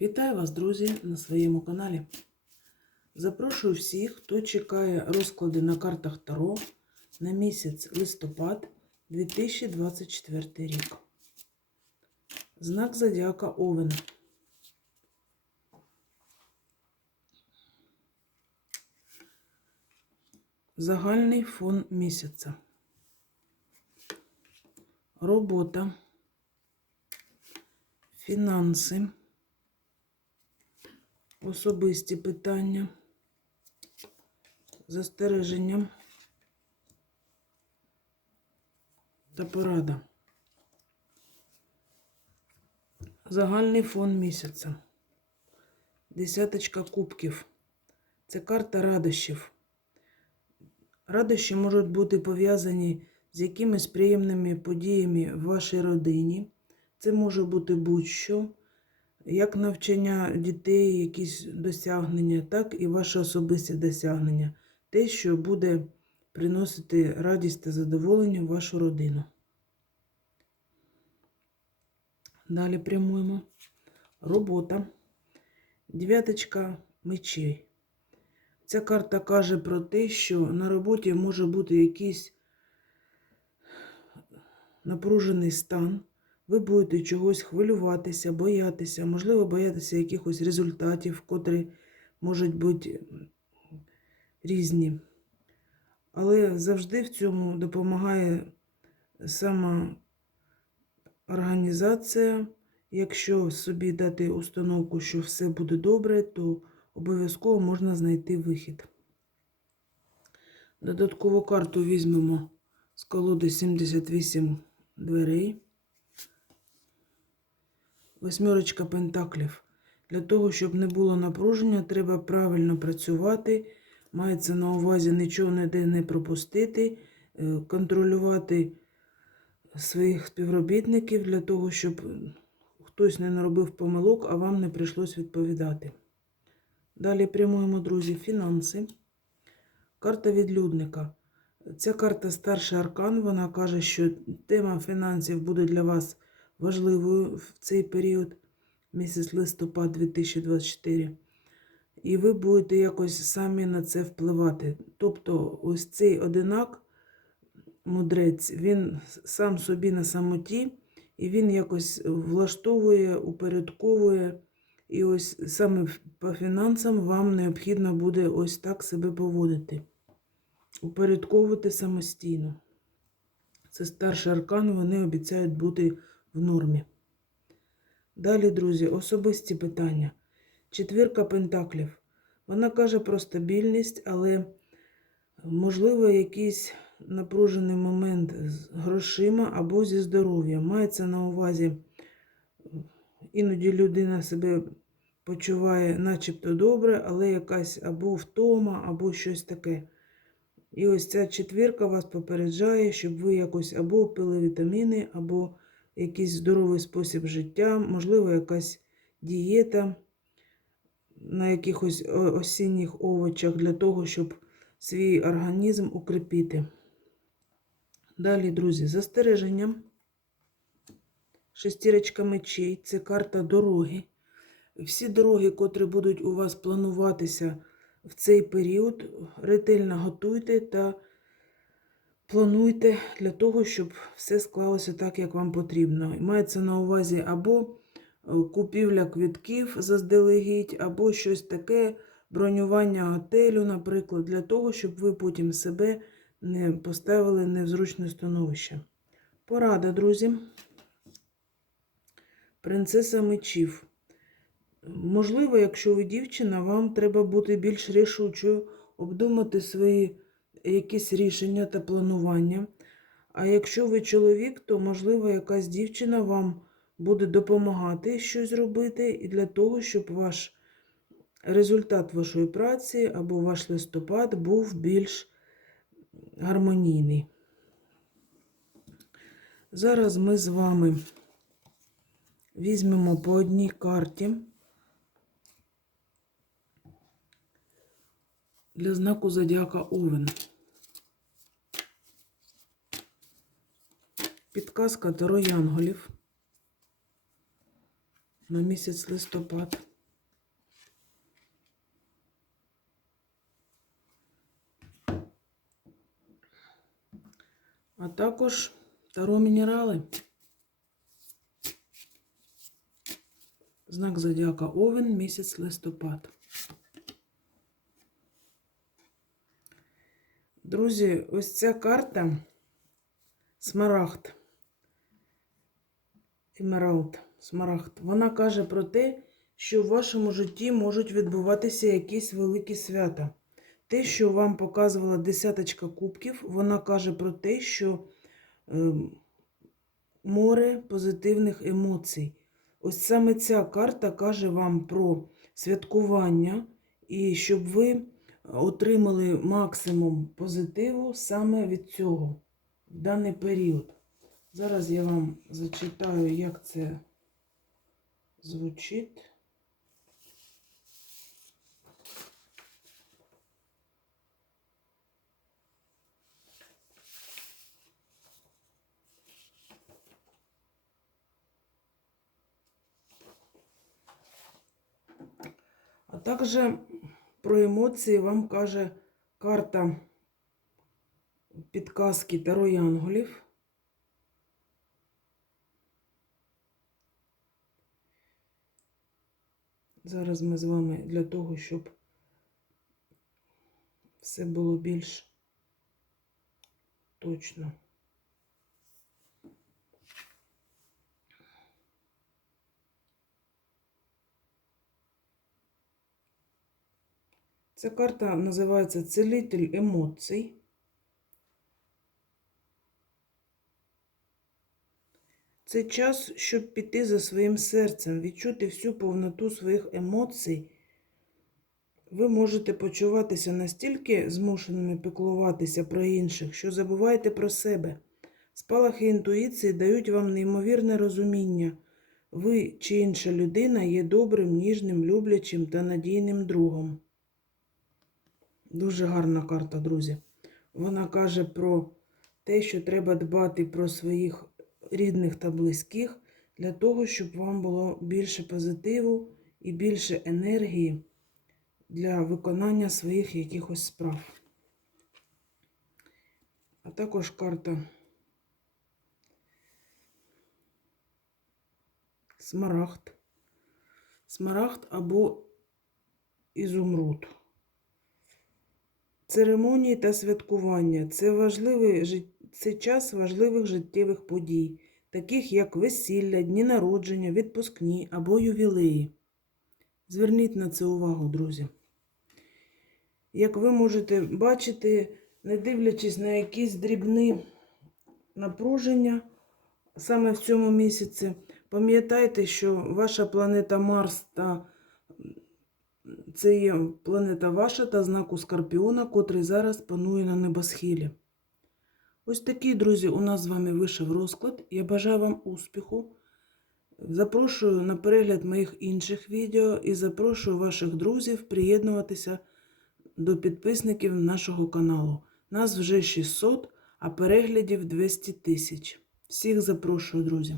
Вітаю вас, друзі, на своєму каналі. Запрошую всіх, хто чекає розклади на картах Таро на місяць листопад 2024 рік. Знак Зодіака Овен. Загальний фон місяця. Робота. Фінанси. Особисті питання. Застереження та порада. Загальний фон місяця. Десяточка кубків. Це карта радощів. Радощі можуть бути пов'язані з якимись приємними подіями в вашій родині. Це може бути будь-що, як навчання дітей, якісь досягнення, так і ваше особисте досягнення. Те, що буде приносити радість та задоволення в вашу родину. Далі прямуємо. Робота. Дев'яточка мечей. Ця карта каже про те, що на роботі може бути якийсь напружений стан. Ви будете чогось хвилюватися, боятися, можливо, боятися якихось результатів, котрі можуть бути різні. Але завжди в цьому допомагає сама організація. Якщо собі дати установку, що все буде добре, то обов'язково можна знайти вихід. Додаткову карту візьмемо з колоди 78 дверей. Восьмерочка пентаклів. Для того, щоб не було напруження, треба правильно працювати. Мається на увазі нічого ніде не пропустити, е, контролювати своїх співробітників для того, щоб хтось не наробив помилок, а вам не прийшлось відповідати. Далі прямуємо, друзі, фінанси. Карта відлюдника. Ця карта старший аркан. Вона каже, що тема фінансів буде для вас важливою в цей період, місяць листопад 2024. І ви будете якось самі на це впливати. Тобто, ось цей одинак, мудрець, він сам собі на самоті, і він якось влаштовує, упорядковує. І ось саме по фінансам вам необхідно буде ось так себе поводити, упорядковувати самостійно. Це старший аркан, вони обіцяють бути в нормі. Далі, друзі, особисті питання. Четвірка пентаклів. Вона каже про стабільність, але, можливо, якийсь напружений момент з грошима або зі здоров'ям. Мається на увазі, іноді людина себе почуває начебто добре, але якась або втома, або щось таке. І ось ця четвірка вас попереджає, щоб ви якось або пили вітаміни, або якийсь здоровий спосіб життя, можливо, якась дієта на якихось осінніх овочах для того, щоб свій організм укріпити. Далі, друзі, застереження. Шестірочка мечей це карта дороги. Всі дороги, котрі будуть у вас плануватися в цей період, ретельно готуйте та плануйте для того, щоб все склалося так, як вам потрібно. Мається на увазі або купівля квітків заздалегідь, або щось таке, бронювання готелю, наприклад, для того, щоб ви потім себе не поставили не в зручне становище. Порада, друзі. Принцеса мечів. Можливо, якщо ви дівчина, вам треба бути більш рішучою, обдумати свої якісь рішення та планування. А якщо ви чоловік, то, можливо, якась дівчина вам буде допомагати щось робити, і для того, щоб ваш результат вашої праці або ваш листопад був більш гармонійний. Зараз ми з вами візьмемо по одній карті для знаку Зодіака Овен. Підказка Таро Янголів. на місяць листопад. А також таро мінерали. Знак зодіака Овен, місяць листопад. Друзі, ось ця карта Смарагд. Емералд, Смарагд. Вона каже про те, що в вашому житті можуть відбуватися якісь великі свята. Те, що вам показувала десяточка кубків, вона каже про те, що е, море позитивних емоцій. Ось саме ця карта каже вам про святкування і щоб ви отримали максимум позитиву саме від цього в даний період. Зараз я вам зачитаю, як це звучить. А також про емоції вам каже карта підказки Таро Янголів. Зараз ми з вами для того, щоб все було більш точно. Ця карта називається Целитель емоцій. Це час, щоб піти за своїм серцем, відчути всю повноту своїх емоцій. Ви можете почуватися настільки змушеними піклуватися про інших, що забуваєте про себе. Спалахи інтуїції дають вам неймовірне розуміння. Ви чи інша людина є добрим, ніжним, люблячим та надійним другом. Дуже гарна карта, друзі. Вона каже про те, що треба дбати про своїх рідних та близьких для того, щоб вам було більше позитиву і більше енергії для виконання своїх якихось справ. А також карта Смарагд. Смарагд або Ізумруд. Церемонії та святкування це, важливий, жит- це час важливих життєвих подій, таких як весілля, дні народження, відпускні або ювілеї. Зверніть на це увагу, друзі. Як ви можете бачити, не дивлячись на якісь дрібні напруження саме в цьому місяці, пам'ятайте, що ваша планета Марс та це є планета ваша та знаку Скорпіона, котрий зараз панує на небосхилі. Ось такий, друзі, у нас з вами вийшов розклад. Я бажаю вам успіху. Запрошую на перегляд моїх інших відео і запрошую ваших друзів приєднуватися до підписників нашого каналу. Нас вже 600, а переглядів 200 тисяч. Всіх запрошую, друзі.